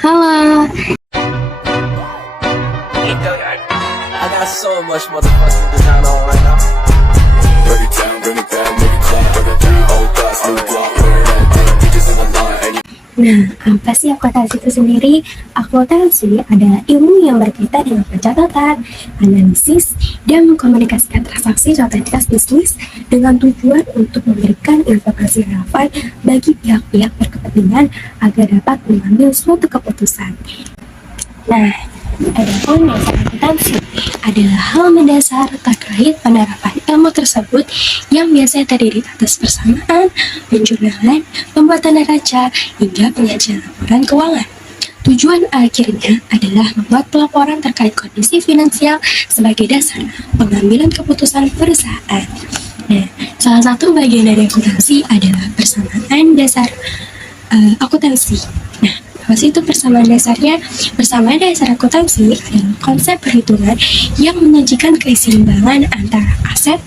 Halo, I got so much motherfucking design on right now. Break it down, bring it down, make it clap. Break it down, old thoughts, new block, wearing that thing. Bitches in the line, nah apa sih akuntansi itu sendiri? Akuntansi adalah ilmu yang berkaitan dengan pencatatan, analisis, dan mengkomunikasikan transaksi suatu entitas bisnis dengan tujuan untuk memberikan informasi relevan bagi pihak-pihak berkepentingan agar dapat mengambil suatu keputusan. Nah, adapun dasar akuntansi adalah hal mendasar terkait penerapan ilmu tersebut yang biasanya terdiri atas persamaan, penjumlahan, pembuatan neraca, hingga penyajian laporan keuangan. Tujuan akhirnya adalah membuat pelaporan terkait kondisi finansial sebagai dasar pengambilan keputusan perusahaan. Nah, salah satu bagian dari akuntansi adalah persamaan dasar akuntansi. Nah, apa sih itu persamaan dasarnya? Persamaan dasar akuntansi adalah konsep perhitungan yang menyajikan keseimbangan antara aset,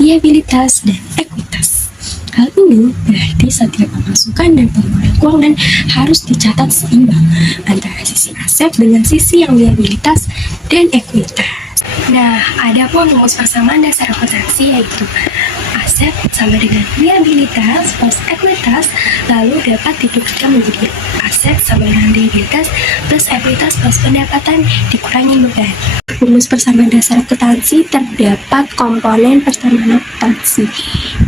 liabilitas, dan ekuitas. Hal ini berarti setiap pemasukan dan pengeluaran keuangan harus dicatat seimbang antara sisi aset dengan sisi yang liabilitas dan ekuitas. Nah, ada pun rumus persamaan dasar akuntansi yaitu aset sama dengan liabilitas plus ekuitas, lalu dapat ditukarkan menjadi aset sama dengan liabilitas plus ekuitas plus pendapatan dikurangi beban. Rumus persamaan dasar akuntansi terdapat komponen persamaan akuntansi.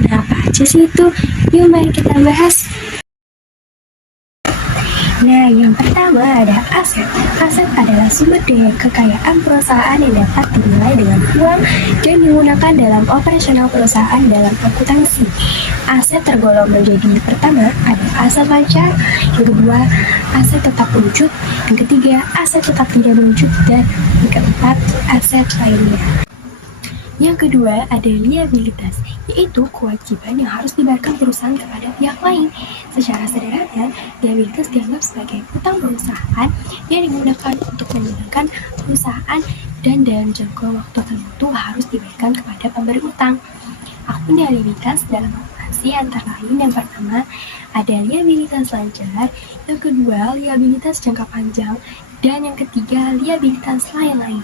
Nah, apa aja sih itu? Yuk mari kita bahas. Nah, yang pertama ada aset. Aset adalah sumber daya kekayaan perusahaan yang dapat dinilai dengan uang dan digunakan dalam operasional perusahaan dalam akuntansi. Aset tergolong menjadi pertama ada aset lancar, yang kedua aset tetap wujud, yang ketiga aset tetap tidak wujud, dan yang keempat aset lainnya. Yang kedua ada liabilitas, yaitu kewajiban yang harus dibayarkan perusahaan kepada pihak lain. Secara sederhana, liabilitas dianggap sebagai utang perusahaan yang digunakan untuk menjalankan perusahaan dan dalam jangka waktu tertentu harus dibayarkan kepada pemberi utang. Akun liabilitas dalam akuntansi antara lain yang pertama ada liabilitas lancar, yang kedua liabilitas jangka panjang, dan yang ketiga liabilitas lain-lain.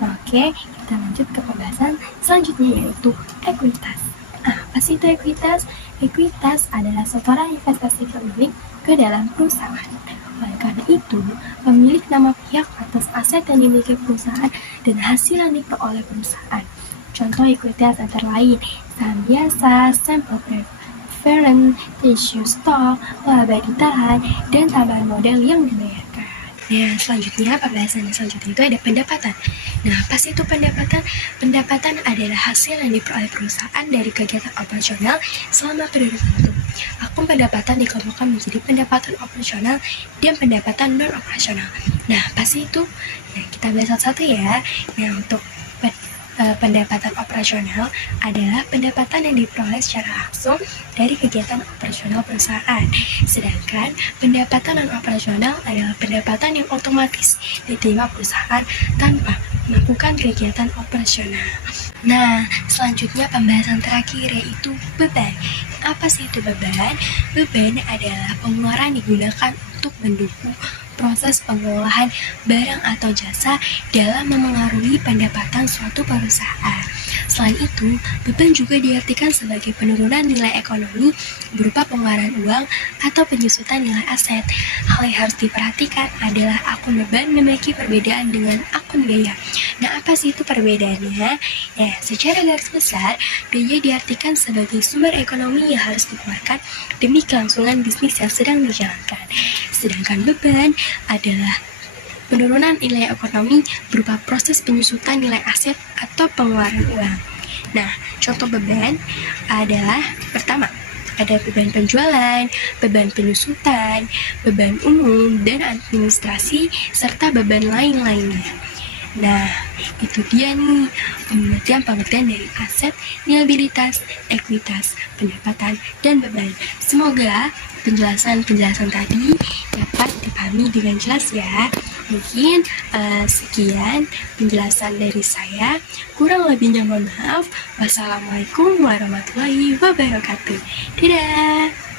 Oke, kita lanjut ke pembahasan selanjutnya yaitu ekuitas. Apa sih itu ekuitas? Ekuitas adalah setoran investasi pemilik ke dalam perusahaan. Oleh karena itu, pemilik nama pihak atas aset yang dimiliki perusahaan dan hasil yang diperoleh perusahaan. Contoh ekuitas antara lain saham biasa, sampel preference, issue stock, laba ditahan, dan tambahan modal yang dibayarkan. Nah, selanjutnya pembahasan selanjutnya itu ada pendapatan. Nah, apa sih itu pendapatan? Pendapatan adalah hasil yang diperoleh perusahaan dari kegiatan operasional selama periode tertentu. Akun pendapatan dikelompokkan menjadi pendapatan operasional dan pendapatan non-operasional. Nah, apa sih itu? Nah, kita bahas satu-satu ya. Nah, untuk pendapatan operasional adalah pendapatan yang diperoleh secara langsung dari kegiatan operasional perusahaan. Sedangkan pendapatan non-operasional adalah pendapatan yang otomatis diterima perusahaan tanpa melakukan kegiatan operasional. Nah, selanjutnya pembahasan terakhir yaitu beban. Apa sih itu beban? Beban adalah pengeluaran digunakan untuk mendukung proses pengolahan barang atau jasa dalam memengaruhi pendapatan suatu perusahaan. Selain itu, beban juga diartikan sebagai penurunan nilai ekonomi berupa pengeluaran uang atau penyusutan nilai aset. Hal yang harus diperhatikan adalah akun beban memiliki perbedaan dengan akun biaya. Nah, apa sih itu perbedaannya? Ya, secara garis besar, biaya diartikan sebagai sumber ekonomi yang harus dikeluarkan demi kelangsungan bisnis yang sedang dijalankan. Sedangkan beban adalah penurunan nilai ekonomi berupa proses penyusutan nilai aset atau pengeluaran uang. Nah, contoh beban adalah pertama, ada beban penjualan, beban penyusutan, beban umum dan administrasi, serta beban lain-lainnya. Nah, itu dia nih pengertian-pengertian dari aset, liabilitas, ekuitas, pendapatan, dan beban. Semoga penjelasan-penjelasan tadi dapat dipahami dengan jelas ya. Mungkin sekian penjelasan dari saya. Kurang lebihnya mohon maaf. Wassalamualaikum warahmatullahi wabarakatuh. Dadah.